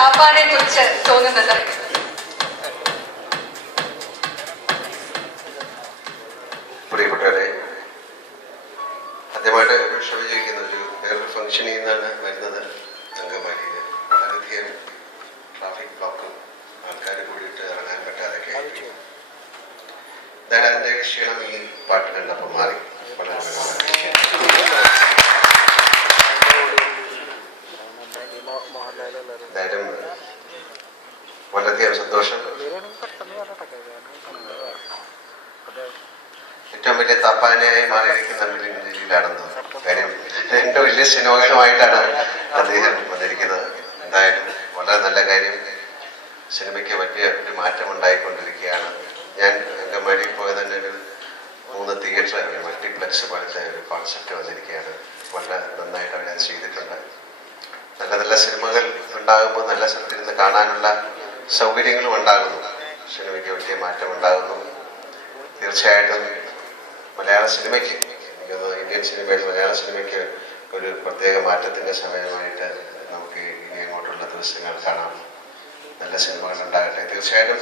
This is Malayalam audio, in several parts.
താപ്പാനെ കുറിച്ച് തോന്നുന്നത്? പ്രിയപ്പെട്ടവരെ, ആദ്യമായിട്ട് ഒരു ഷോ ചെയ്യുന്ന വേറൊരു ഫംഗ്ഷനിൽ നിന്നാണ് വരുന്നത്. അങ്കമാലിയിൽ വളരെയധികം ട്രാഫിക് ബ്ലോക്കും ആൾക്കാർ കൂടിയിട്ട് ഇറങ്ങാൻ പറ്റാതൊക്കെ എന്തായാലും അതിൻ്റെ ക്ഷീണം ഈ പാട്ട് കണ്ടപ്പോൾ മാറി. എന്തായാലും വളരെയധികം സന്തോഷം. ഏറ്റവും വലിയ തപ്പാനയായി മാറിയിരിക്കുന്ന രീതിയിലാണെന്ന് കാര്യം 2 വലിയ സിനിമകളുമായിട്ടാണ് അദ്ദേഹം വന്നിരിക്കുന്നത്. എന്തായാലും വളരെ നല്ല കാര്യം. സിനിമയ്ക്ക് വലിയ ഒരു മാറ്റം ഉണ്ടായിക്കൊണ്ടിരിക്കുകയാണ്. ഞാൻ അങ്കമാലിയിൽ പോയ തന്നെ ഒരു 3 തിയേറ്റർ മൾട്ടിപ്ലക്സ് പോലത്തെ ഒരു കോൺസെപ്റ്റ് വന്നിരിക്കുകയാണ്. വളരെ നന്നായിട്ട് അവിടെ ചെയ്തിട്ടുണ്ട്. നല്ല നല്ല സിനിമകൾ ഉണ്ടാകുമ്പോൾ നല്ല സ്ഥലത്തിരുന്ന് കാണാനുള്ള സൗകര്യങ്ങളും ഉണ്ടാകുന്നു. സിനിമയ്ക്ക് വലിയ മാറ്റം ഉണ്ടാകുന്നു. തീർച്ചയായിട്ടും മലയാള സിനിമയ്ക്ക്, ഇന്ത്യൻ സിനിമയിൽ മലയാള സിനിമയ്ക്ക് ഒരു പ്രത്യേക മാറ്റത്തിൻ്റെ സമയമായിട്ട് നമുക്ക് ഇനി അങ്ങോട്ടുള്ള ദിവസങ്ങൾ കാണാം. നല്ല സിനിമകൾ ഉണ്ടാകട്ടെ. തീർച്ചയായിട്ടും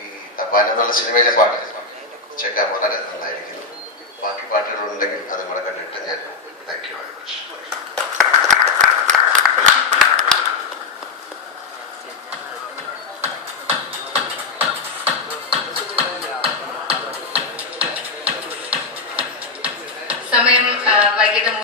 ഈ തപ്പാൻ എന്നുള്ള സിനിമയിലെ പാട്ട് ചെക്കാൻ വളരെ നന്നായിരിക്കുന്നു. ബാക്കി പാട്ടുകളുണ്ടെങ്കിൽ അതും കൂടെ കണ്ടിട്ട് ഞാൻ താങ്ക് യു വെരി മച്ച്.